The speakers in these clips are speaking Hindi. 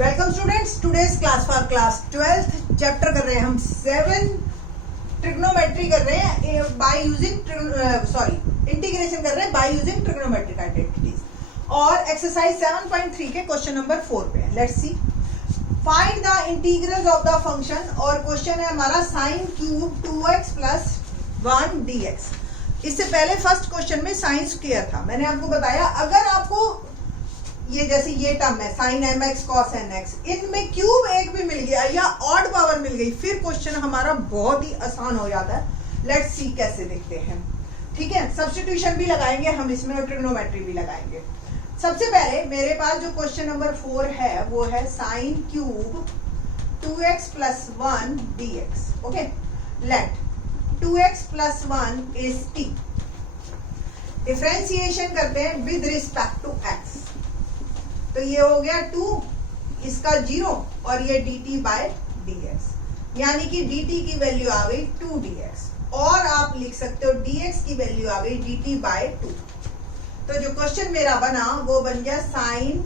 Welcome students, today's class for class 12th chapter कर रहे हैं हम 7 ट्रिग्नोमेट्री कर रहे हैं बाय यूजिंग इंटीग्रेशन कर रहे हैं बाय यूजिंग ट्रिग्नोमेट्रिक आइडेंटिटीज और एक्सरसाइज 7.3 के क्वेश्चन नंबर 4 पे है। Let's see find the integrals of the function और क्वेश्चन है हमारा sign cube 2x plus 1 dx। इससे पहले फर्स्ट क्वेश्चन में साइन स्क्वायर था। मैंने आपको बताया अगर आपको ये जैसे ये टर्म है साइन mx cos nx, इनमें क्यूब एक भी मिल गया या ऑड पावर मिल गई, फिर क्वेश्चन हमारा बहुत ही आसान हो जाता है। लेट्स सी कैसे देखते हैं। ठीक है, सब्स्टिट्यूशन भी लगाएंगे हम इसमें और ट्रिग्नोमेट्री भी लगाएंगे। सबसे पहले मेरे पास जो क्वेश्चन नंबर 4 है वो है sine cube 2x plus 1 dx। Okay, let 2x plus 1 is t। Differentiation करते हैं विद रिस्पेक्ट टू x। तो ये हो गया 2, इसका 0 और ये dt बाय dx, यानी कि dt की वैल्यू आ गई 2 dx और आप लिख सकते हो dx की वैल्यू आ गई dt बाय 2। तो जो क्वेश्चन मेरा बना वो बन गया साइन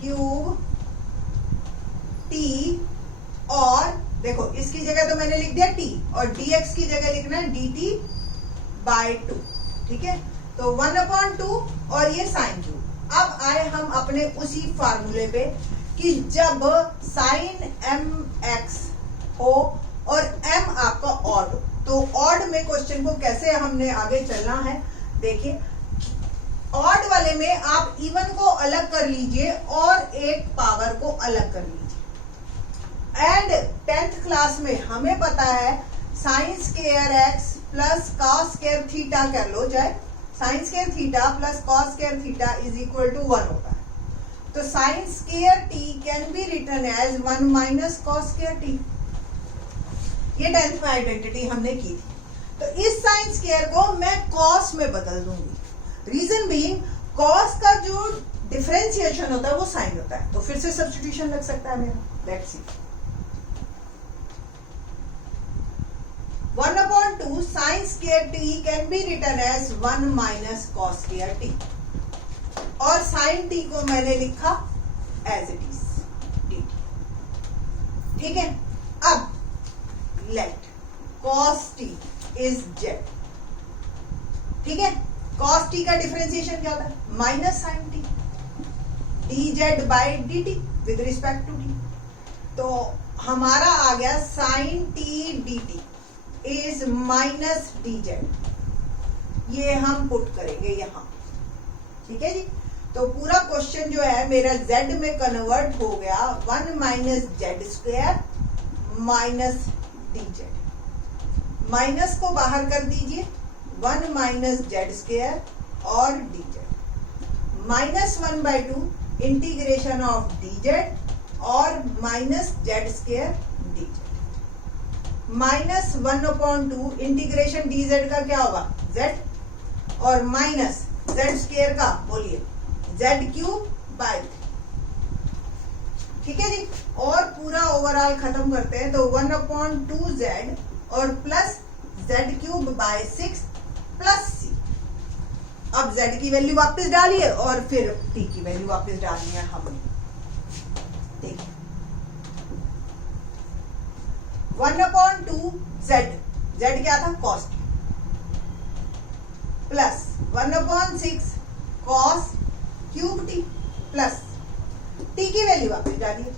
क्यूब t और देखो इसकी जगह तो मैंने लिख दिया t और dx की जगह लिखना है dt बाय 2। ठीक है, तो 1/2 और ये साइन क्यूब। अब आए हम अपने उसी फार्मूले पे कि जब साइन mx हो और m आपका ऑड हो, तो ऑड में क्वेश्चन को कैसे हमने आगे चलना है। देखिए, ऑड वाले में आप इवन को अलग कर लीजिए और एक पावर को अलग कर लीजिए। एंड 10th क्लास में हमें पता है sine square x plus cos square theta कर लो, चाहे sine square theta plus cos square theta is equal to 1 होता है। तो sine square t can be written as 1 minus cos square t। ये 10th में आइडेंटिटी हमने की थी। तो इस साइन स्क्वायर को मैं कॉस में बदल दूंगी। रीजन बीइंग कॉस का जो डिफरेंशिएशन होता है वो साइन होता है, तो फिर से सब्स्टिट्यूशन लग सकता है मेरा। Let's see 1/2 sine square t can be written as 1 minus cos square t और साइन t को मैंने लिखा एज इट इज dt। ठीक है, अब let cos t is z। ठीक है, cos t का डिफरेंशिएशन क्या होता है? Minus sine t dz by dt with respect to t। तो हमारा आ गया sine t dt is minus dz। ये हम पुट करेंगे यहां। ठीक है जी, तो पूरा क्वेश्चन जो है मेरा z में कन्वर्ट हो गया 1 minus Z square minus dz। Minus को बाहर कर दीजिए, 1 माइनस जेड स्क्वायर और dz minus 1/2 integration of dz और minus Z square dz minus 1/2 integration dz का क्या होगा z और माइनस z स्क्वायर का बोलिए z क्यूब बाय 3। ठीक है जी, और पूरा ओवरऑल खत्म करते हैं। तो 1/2z और plus z cube by 6 plus c। अब z की वैल्यू वापस डालिए और फिर t की वैल्यू वापस डालनी है हमने। देखिए 1/2 z क्या था cos t plus 1/6 cos cube t plus t की वैल्यू वापस डालिए।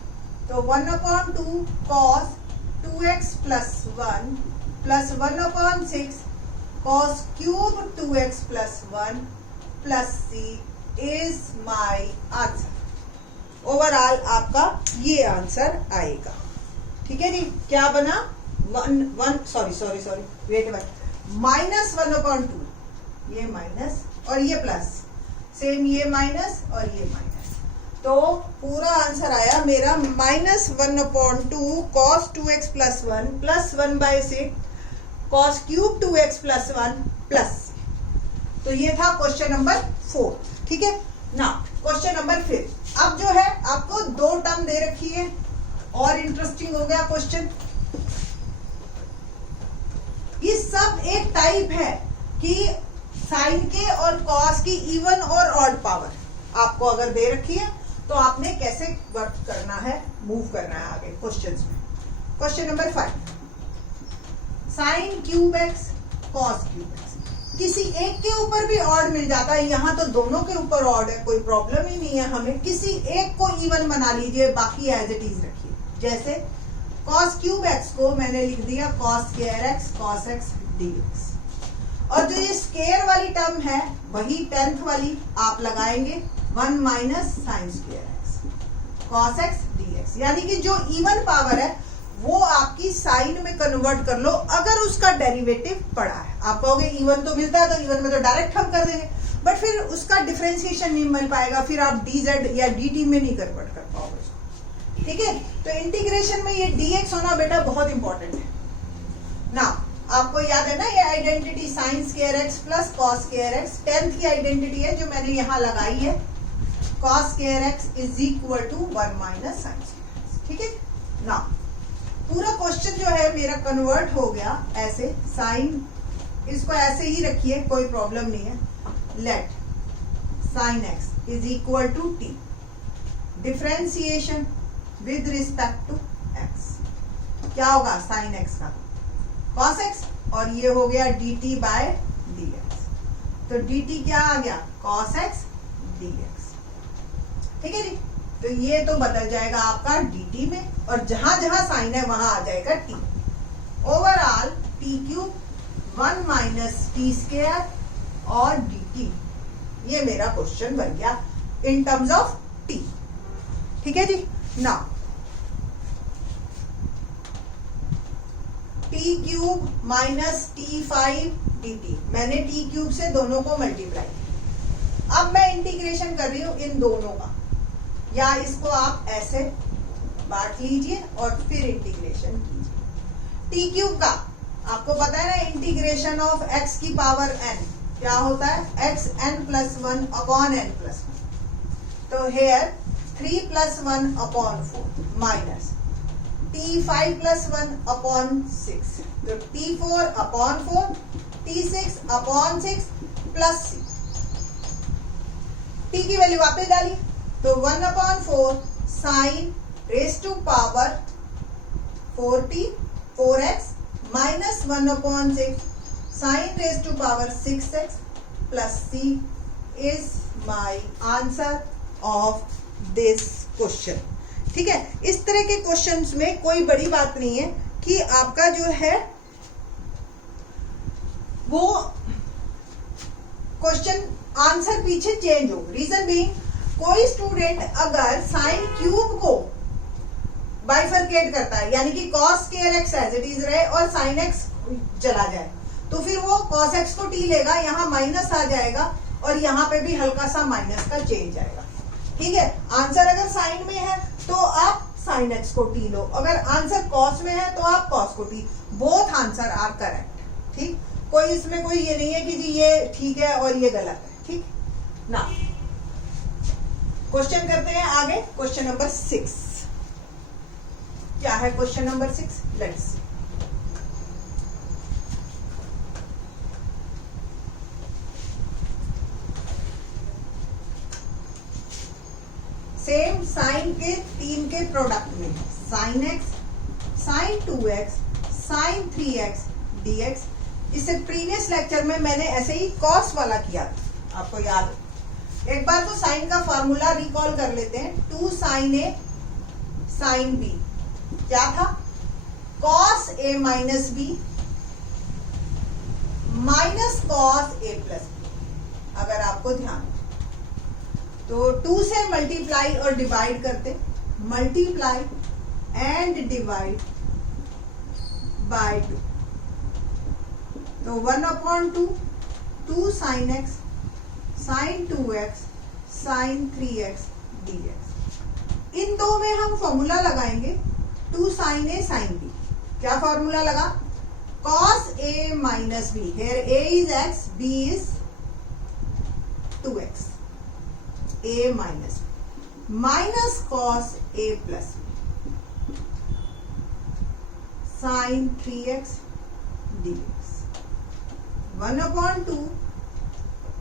तो 1/2 cos 2x plus 1 plus 1/6 cos cube 2x plus 1 plus c is my answer. Overall आपका ये आंसर आएगा। ठीक है जी, क्या बना माइनस 1/2, ये माइनस और ये प्लस, सेम ये माइनस और ये माइनस। तो पूरा आंसर आया मेरा minus 1/2 cos 2x plus 1 plus 1/6 cos cube 2x plus 1 plus. तो ये था क्वेश्चन नंबर 4। ठीक है ना, क्वेश्चन नंबर 5। अब जो है आपको 2 टर्म दे रखी है और इंटरेस्टिंग हो गया क्वेश्चन। ये सब एक टाइप है कि साइन के और कॉस की इवन और ऑड पावर आपको अगर दे रखी है तो आपने कैसे वर्क करना है, मूव करना है आगे क्वेश्चंस में। Question number 5, sine cube x cos cube x. किसी एक के ऊपर भी ऑड मिल जाता है, यहाँ तो दोनों के ऊपर ऑड है, कोई प्रॉब्लम ही नहीं है हमें। किसी एक को इवन बना लीजिए, बाकी एज इट इज रखिए। जैसे कॉस क्यूब एक्स को मैंने लिख दिया cos square x cos x dx, और जो ये स्क्वायर वाली टर्म है वही 10th वाली आप लगाएंगे 1 minus sine square x cos x dx, यानी कि जो इवन पावर है वो आपकी साइन में कन्वर्ट कर लो अगर उसका डेरिवेटिव पड़ा है। आप कहोगे इवन तो मिलता है तो इवन में तो डायरेक्ट हम कर देंगे, बट फिर उसका डिफरेंशिएशन नहीं मिल पाएगा, फिर आप dz या dt में नहीं कन्वर्ट कर पाओगे उसको। ठीक है, तो इंटीग्रेशन में ये dx होना बेटा बहुत इंपॉर्टेंट है ना। आपको याद है ना ये identity sine square x plus cos square x 10th की आइडेंटिटी है जो मैंने यहाँ लगाई है, cos square x is equal to 1 minus sine square x. ठीक है ना, पूरा क्वेश्चन जो है मेरा कन्वर्ट हो गया ऐसे, साइन इसको ऐसे ही रखिए, कोई प्रॉब्लम नहीं है। Let sine x is equal to t, differentiation with respect to x, क्या होगा साइन एक्स का कॉस एक्स, और ये हो गया dt बाय dx, तो dt क्या आ गया कॉस एक्स dx। ठीक है जी, तो ये तो बदल जाएगा आपका dt में, और जहां जहां साइन है वहां आ जाएगा t। Overall t cube 1 minus T square और dt, ये मेरा क्वेश्चन बन गया इन टर्म्स ऑफ t। ठीक है जी, ना T cube minus t5 dt, मैंने टी क्यूब से दोनों को मल्टीप्लाई किया। अब मैं इंटीग्रेशन कर रही हूं इन दोनों का, या इसको आप ऐसे बांट लीजिए और फिर इंटीग्रेशन कीजिए। टी क्यूब का आपको पता है ना, इंटीग्रेशन ऑफ x की पावर n क्या होता है x n plus 1 upon n plus 1, तो here 3 plus 1 upon 4 minus t5 plus 1 upon 6, तो t4 upon 4, t6 upon 6 plus 6, t की वैल्यू वापस डाली तो 1 upon 4 sine raise to power 4t 4x minus 1 upon 6 sine raise to power 6x plus c is my answer of this question. ठीक है, इस तरह के क्वेश्चंस में कोई बड़ी बात नहीं है कि आपका जो है वो क्वेश्चन आंसर पीछे चेंज हो। रीजन बीइंग, कोई स्टूडेंट अगर साइन क्यूब को बाइफरकेट करता है, यानी कि cos square x as it is रहे और साइन एक्स चला जाए, तो फिर वो कॉस एक्स को टी लेगा, यहाँ माइनस आ जाएगा और यहाँ पे भी हल्का सा माइनस का चेंज आएगा। ठीक है, आंसर अगर साइन में है तो आप साइन एक्स को टी लो, अगर आंसर कॉस में है तो आप कॉस को t, both answer are correct. ठीक, कोई इसमें कोई ये नहीं है कि जी ये ठीक है और ये गलत है। ठीक ना, क्वेश्चन करते हैं आगे। क्वेश्चन नंबर 6 क्या है? Question number 6 let's see. Same sine के 3 के प्रोडक्ट में sine x, sine 2x, sine 3x dx। इससे प्रीवियस लेक्चर में मैंने ऐसे ही कॉस वाला किया था, आपको याद है। एक बार तो साइन का फॉर्मूला रिकॉल कर लेते हैं। 2 साइन ए साइन बी क्या था? Cos A minus B minus cos A plus B. अगर आपको ध्यान तो 2 से मल्टीप्लाई और डिवाइड करते, मल्टीप्लाई एंड डिवाइड बाय 2, तो 1 अपॉन 2, 2 sine x, sine 2x, sine 3x dx। इन दो में हम फॉर्मूला लगाएंगे 2 साइन ए साइन बी। क्या फॉर्मूला लगा? Cos A minus B, here a is x, b is 2x, a minus minus cos a plus sine 3x dx। 1 अपॉन 2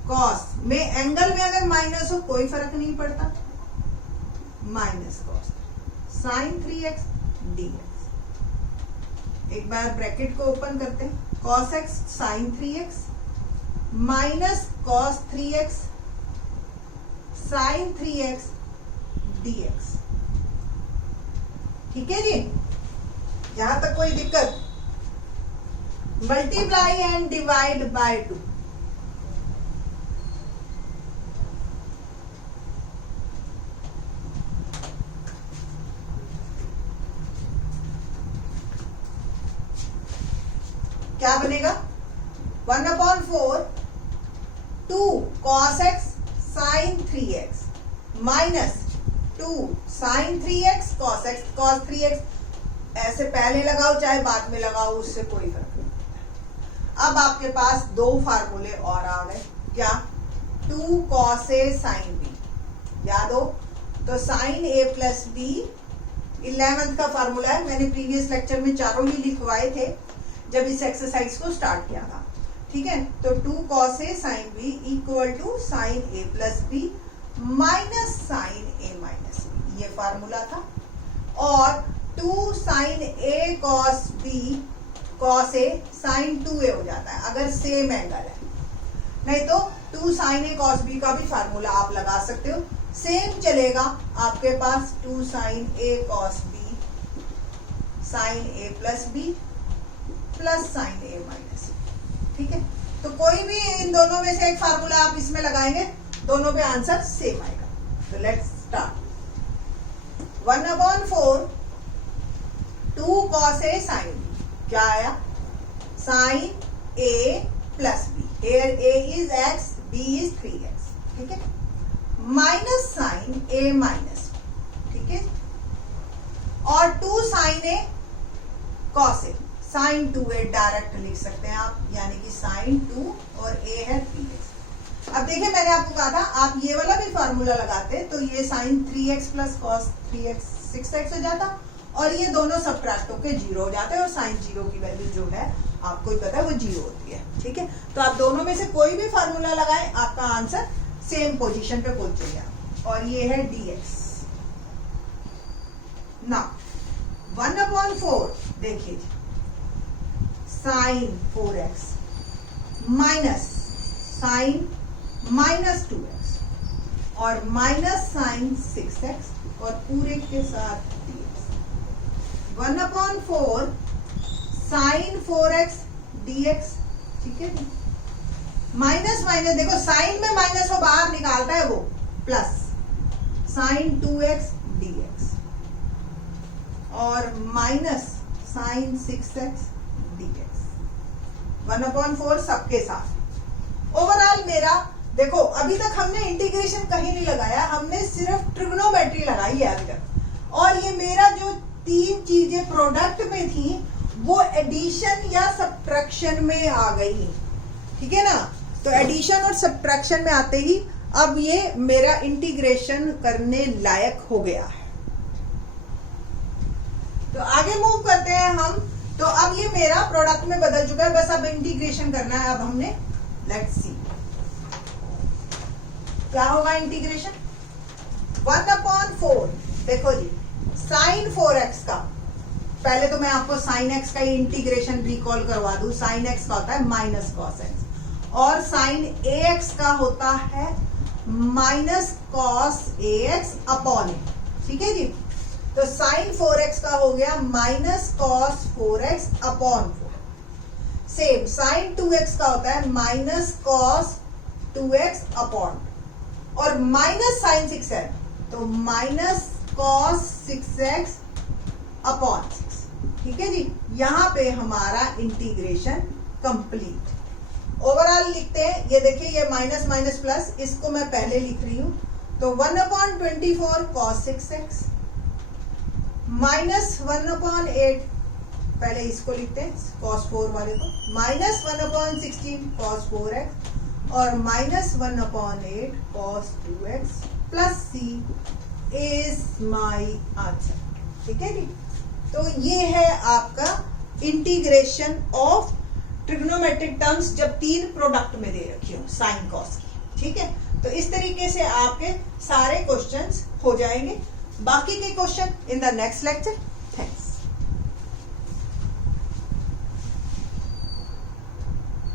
कॉस में, एंगल में अगर माइनस हो कोई फर्क नहीं पड़ता, minus cos sine 3x dx। एक बार ब्रैकेट को ओपन करते हैं, cos x sine 3x minus cos 3x sine 3x dx। ठीक है जी, यहां तक कोई दिक्कत? Multiply and divide by 2। क्या बनेगा? 1/4 2 cos x sine 3x minus 2 sine 3x cos x cos 3x। ऐसे पहले लगाओ चाहे बाद में लगाओ, उससे कोई फर्क नहीं पड़ता। अब आपके पास दो फार्मूले और आ गए। क्या? 2 cos a साइन b, याद हो तो sign a plus b 11th का फार्मूला है। मैंने प्रीवियस लेक्चर में चारों ही लिखवाए थे जब इस एक्सरसाइज को स्टार्ट किया था। ठीक है, तो 2 cos a sine b equal to sine a plus b minus sine a minus b, ये फार्मूला था। और 2 sine a cos b cos a sine 2a हो जाता है अगर सेम एंगल है, नहीं तो 2 साइन a cos b का भी फार्मूला आप लगा सकते हो, सेम चलेगा आपके पास। 2 sine a cos b sine a plus b plus sine a minus. ठीक है, तो कोई भी इन दोनों में से एक फार्मूला आप इसमें लगाएंगे, दोनों पे आंसर सेम आएगा। तो let's start. 1/4 2 cos a sine b, क्या आया? Sine a plus b, here a is x, b is 3x। ठीक है, minus sine a minus b। ठीक है, और 2 sine a cos a sine 2a direct लिख सकते हैं आप, यानी कि साइन 2 और a है 3x। अब देखिए मैंने आपको कहा था आप ये वाला भी फार्मूला लगाते तो ये sign 3x plus cos 3x 6x हो जाता, और ये दोनों सब्ट्रैक्ट होके 0 हो जाते हैं, और साइन 0 की वैल्यू जो है आपको ही पता है वो 0 होती है। ठीक है, तो आप दोनों में से कोई भी फार्मूला लगाएं, आपका आंसर सेम पोजीशन पे पहुंचेगा। और ये है dx। ना 1/4 देखिए sign 4x minus sign minus 2x और माइनस साइन 6x और पूरे के साथ dx। 1/4 sign 4x dx। ठीक है, माइनस माइनस देखो साइन में माइनस को बाहर निकालता है वो, प्लस साइन 2x dx और माइनस साइन 6x dx। 1/4 सबके साथ। ओवरऑल मेरा देखो अभी तक हमने इंटीग्रेशन कहीं नहीं लगाया, हमने सिर्फ ट्रिग्नोमेट्री लगाई है अभी तक। और ये मेरा जो 3 चीजें प्रोडक्ट में थी वो एडिशन या सब्ट्रैक्शन में आ गई। ठीक है ना, तो एडिशन और सब्ट्रैक्शन में आते ही अब ये मेरा इंटीग्रेशन करने लायक हो गया है। तो आगे मूव करते हैं हम। तो अब ये मेरा प्रोडक्ट में बदल चुका है, बस अब इंटीग्रेशन करना है। अब हमने लेट्स सी क्या होगा इंटीग्रेशन। 1/4 देखो जी साइन 4x का, पहले तो मैं आपको साइन x का इंटीग्रेशन रिकॉल करवा दूं। साइन x का होता है माइनस कॉस x और साइन ax का होता है minus cos ax upon a. ठीक है जी, तो साइन 4x का हो गया minus cos 4x upon 4। Same sine 2x का होता है माइनस कॉस 2x अपॉन, और माइनस साइन 6 है तो माइनस कॉस 6x अपॉन 6। ठीक है जी, यहां पे हमारा इंटीग्रेशन कंप्लीट। ओवरऑल लिखते हैं, ये देखिए ये माइनस माइनस प्लस, इसको मैं पहले लिख रही हूं। तो 1/24 cos 6x माइनस 1/8, पहले इसको लिखते हैं cos 4 वाले को, माइनस 1/16 cos 4x और minus 1/8 cos 2x plus c is my answer. ठीक है जी, तो ये है आपका इंटीग्रेशन ऑफ ट्रिग्नोमेट्रिक टर्म्स जब 3 प्रोडक्ट में दे रखी हो साइन कॉस की। ठीक है, तो इस तरीके से आपके सारे क्वेश्चंस हो जाएंगे। बाकी के question in the next lecture.